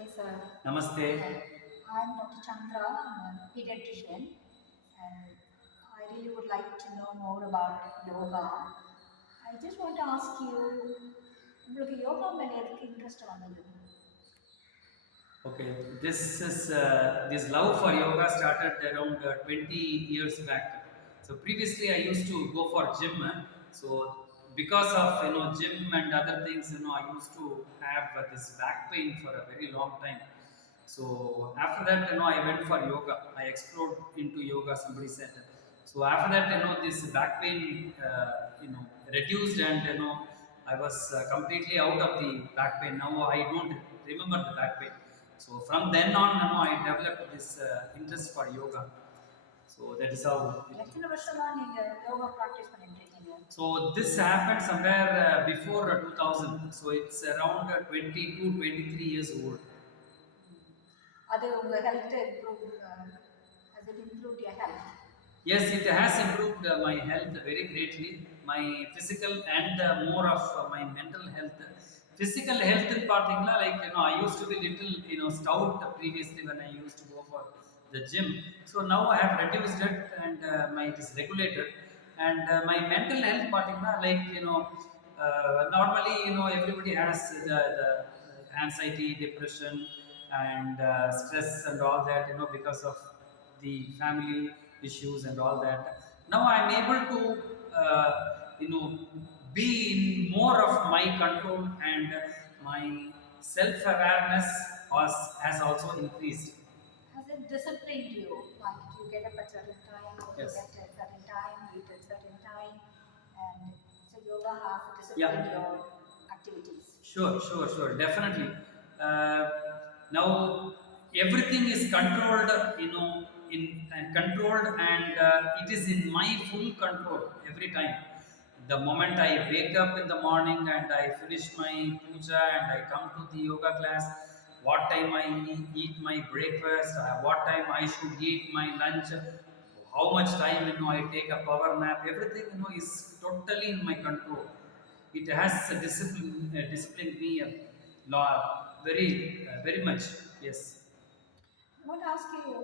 Namaste, sir. Namaste. I'm Dr. Chandra, I'm a pediatrician, and I really would like to know more about yoga. I just want to ask you, உங்களுக்கு யோகா மேல எதுக்கு இன்ட்ரெஸ்ட் வந்தது? Okay, this love for yoga started around 20 years back. So previously I used to go for gym. So because of gym and other things, I used to have this back pain for a very long time. So after that, I went for yoga. I explored into yoga. Somebody said. So after that, this back pain, reduced, and I was completely out of the back pain. Now I don't remember the back pain. So from then on, I developed this interest for yoga. So that is how. எத்தனை வருஷமா நீங்க யோகா பிராக்டிஸ் பண்ணிட்டு இருக்கீங்க? So this happened somewhere before 2000. So it's around 22, 23 years old. அது உங்க health improve has it improved your health? Yes, it has improved my health very greatly. My physical and more of my mental health. Physical health in particular, like I used to be little stout previously when I used to go for the gym. So now I have reduced it, and my it is regulated. And my mental health particular, like normally everybody has the anxiety, depression, and stress and all that because of the family issues and all that. Now I'm able to be in more of my control, and my self awareness has also increased. Has it disciplined you? Like you get up at certain time, you Yes. get at certain time, eat at certain time, and so yoga has Yeah. disciplined your activities. Sure, definitely. Now everything is controlled, in controlled, and it is in my full control every time. The moment I wake up in the morning and I finish my puja and I come to the yoga class, what time I eat my breakfast, what time I should eat my lunch, how much time I take a power nap, everything is totally in my control. It has disciplined me very much. Yes. I want to ask you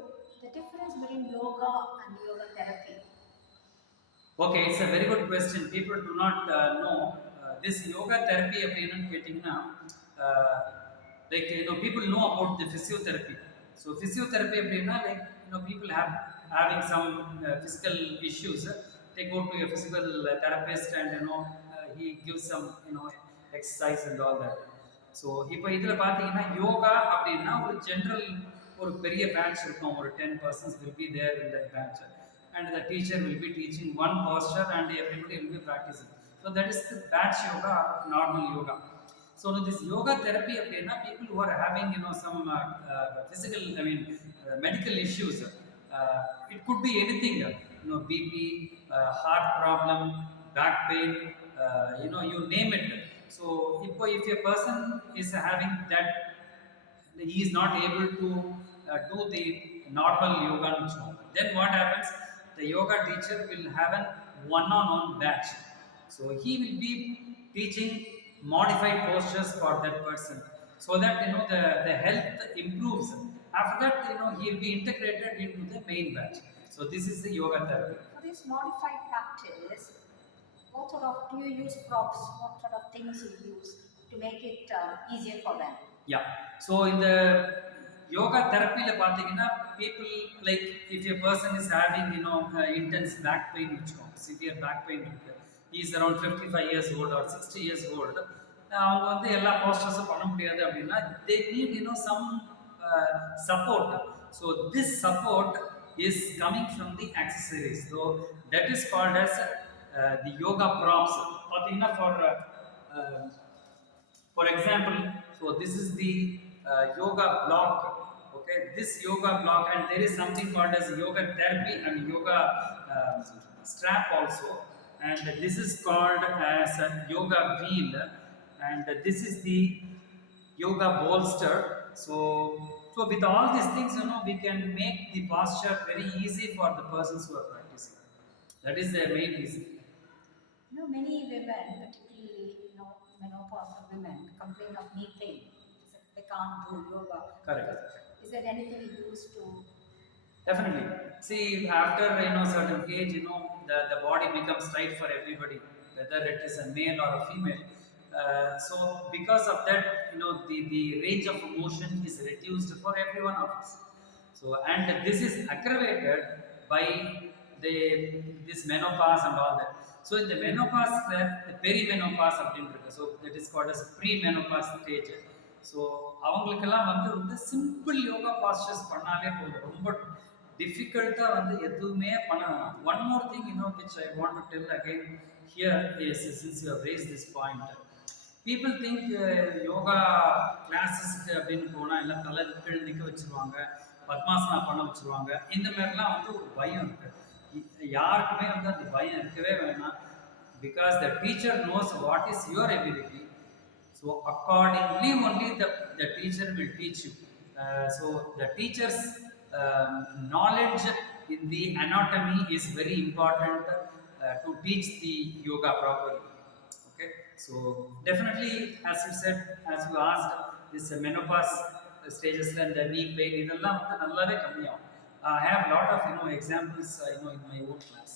the difference between yoga and yoga therapy. Okay, it's a very good question. People do not know this yoga therapy அப்படின்னு கேட்டிங்கன்னா, like people know about the physiotherapy. So physiotherapy அப்படின்னா, like people having some physical issues, they go to a physical therapist, and he gives some exercise and all that. So இப்போ இதில் பார்த்தீங்கன்னா யோகா அப்படின்னா ஒரு ஜென்ரல் ஒரு பெரிய பேட்ச் இருக்கும், ஒரு 10 persons will be there in that batch, and the teacher will be teaching one posture and everybody will be practicing. So that is the batch yoga, normal yoga. So this yoga therapy அப்படின்னா people who are having some physical, medical issues. It could be anything, BP, heart problem, back pain, you name it. So if a person is having that, he is not able to do the normal yoga, then what happens? The yoga teacher will have an one-on-one batch. So he will be teaching modified postures for that person, so that the health improves. After that, he will be integrated into the main batch. So this is the yoga therapy. For this modified practice, what sort of do you use props? What sort of things you use to make it easier for them? Yeah. So in the yoga therapy la pathina, people, like if a person is having intense back pain, which comes severe back pain, he is around 55 years old or 60 years old, அவங்க வந்து எல்லா போஸ்டர்ஸும் பண்ண முடியாது அப்படின்னா, they need some support. So this support is coming from the accessories. So that is called as the yoga props. பார்த்தீங்கன்னா for example, so this is the yoga block. Okay, this yoga block, and there is something called as yoga therapy and yoga strap also, and this is called as a yoga wheel, and this is the yoga bolster. So with all these things, we can make the posture very easy for the persons who are practicing. That is the main reason. Many women, particularly menopausal women, complain of knee pain. They can't do yoga. Correct. Is there anything you use to? Definitely. See, after certain age, the body becomes tight for everybody, whether it is a male or a female. So because of that, the range of motion is reduced for every one of us. So and this is aggravated by this menopause and all that. So in the menopause, the perimenopause அப்படின்றது. So that is called as pre-menopause stage. So அவங்களுக்கெல்லாம் வந்து சிம்பிள் யோகா பாஸ்டர்ஸ் பண்ணாலே போதும். ரொம்ப டிஃபிகல்ட்டாக எதுவுமே பண்ண வேணாம். One more thing which I want to tell again here is since you have raised this point. People think yoga கிளாஸஸ்க்கு அப்படின்னு போனால் எல்லாம் தலை கீழ் நிற்க வச்சுருவாங்க, பத்மாசனா பண்ண வச்சுருவாங்க. இந்த மாதிரிலாம் ஒரு பயம் இருக்குது. யாருக்குமே அந்த பயம் இருக்கவே வேணாம். Because the teacher knows what is your ability. So accordingly only the teacher will teach you. So the teacher's knowledge in the anatomy is very important to teach the yoga properly. Okay, so definitely, as you said, as you asked, this menopause stages and the knee pain idella nallave kammiyagum. I have a lot of examples in my own class.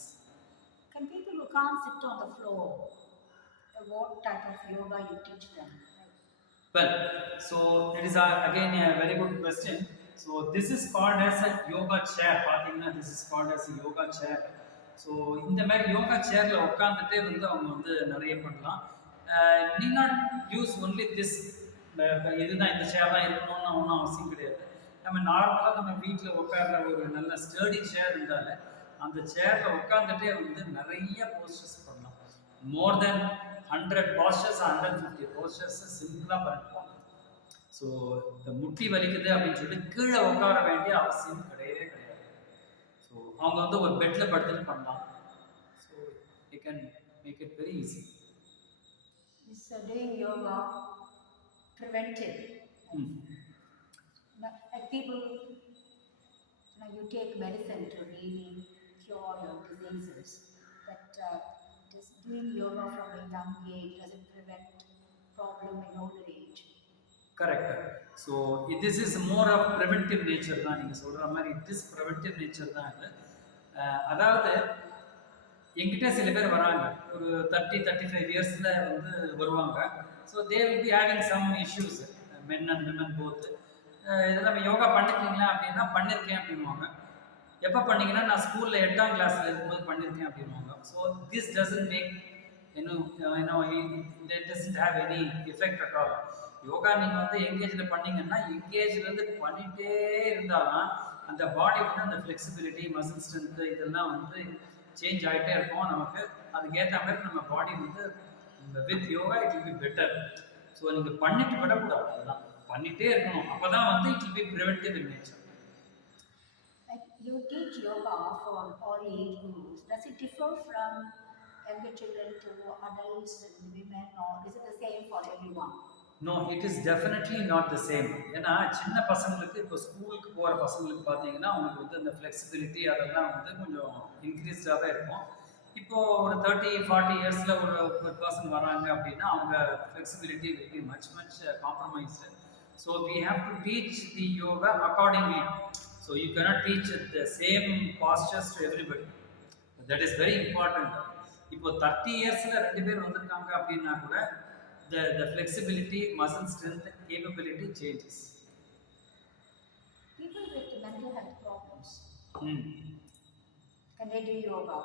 Can people who can't sit on the floor, what type of yoga you teach them? Well, so it is again a very good question. So this is called as a yoga chair. Pathina, this is called as a yoga chair. So இந்த மாதிரி யோகா சேர்ல உட்காந்துட்டே அவங்க நிறைய பண்ணலாம். Need not use only this. இதுதான் இந்த சேர் தான் இருக்கணும்னு ஒன்றும் அவசியம் கிடையாது. நம்ம நார்மலாக நம்ம வீட்டில் உட்கார்ற ஒரு நல்ல ஸ்டர்டி சேர் இருந்தாலே அந்த சேரில் உட்காந்துட்டே நிறைய போஸ்டர்ஸ் பண்ணலாம். மோர் தென் 100 postures, 150 postures சிம்பிளாக பண்ணிக்கலாம். ஸோ இந்த முட்டி வலிக்குது அப்படின்னு சொல்லிட்டு கீழே உட்கார வேண்டிய அவசியம் கிடையவே கிடையாது. ஸோ அவங்க ஒரு பெட்டில் படுத்துட்டு பண்ணலாம். So you can make it very easy. Is doing yoga preventive? Like people, you take medicine to really cure your diseases, but just doing yoga from a young age, does it prevent problem in older age? Correct. So this is more of preventive nature தான். நீங்கள் சொல்கிற மாதிரி it is preventive nature தான் இது. அதாவது என்கிட்ட சில பேர் வராங்க, ஒரு 30-35 இயர்ஸில் வருவாங்க. So they will be having some issues, men and women both. இதெல்லாம் யோகா பண்ணிருக்கீங்களா அப்படின்னா பண்ணியிருக்கேன் அப்படின்வாங்க. எப்போ பண்ணீங்கன்னா நான் ஸ்கூலில் 8ஆம் கிளாஸில் இருக்கும்போது பண்ணியிருக்கேன் அப்படின்வாங்க. So this doesn't make it doesn't have any effect at all. Yoga நீங்கள் எங்கேஜில் பண்ணீங்கன்னா எங்கேஜ்லேருந்து பண்ணிகிட்டே இருந்தாலும் அந்த பாடி அந்த ஃப்ளெக்சிபிலிட்டி, மசில் ஸ்ட்ரென்த்து இதெல்லாம் சேஞ்ச் ஆகிட்டே இருக்கும். நமக்கு அதுக்கேற்ற மாதிரி நம்ம body with yoga it will be better. So நீங்கள் பண்ணிட்டு விடக்கூடாது, அதுதான் பண்ணிகிட்டே இருக்கணும். அப்போ தான் it will be preventive in nature. You teach yoga for all age groups. Does it differ from younger children to adults and women, or is it the same for everyone? No, it is definitely not the same. ஏன்னா சின்ன பசங்களுக்கு இப்போ ஸ்கூலுக்கு போகிற பசங்களுக்கு பார்த்தீங்கன்னா அவங்களுக்கு அந்த ஃப்ளெக்சிபிலிட்டி அதெல்லாம் கொஞ்சம் இன்க்ரீஸ்டாகவே இருக்கும். இப்போது ஒரு 30-40 இயர்ஸில் ஒரு பர்சன் வராங்க அப்படின்னா அவங்க flexibility will be much compromised. So we have to teach the yoga accordingly. So you cannot teach the same postures to everybody. That is very important. இப்போ 30 இயர்ஸில் 2 பேர் வந்திருக்காங்க அப்படின்னா கூட the flexibility, muscle strength, capability changes. People with mental health problems, can they do yoga?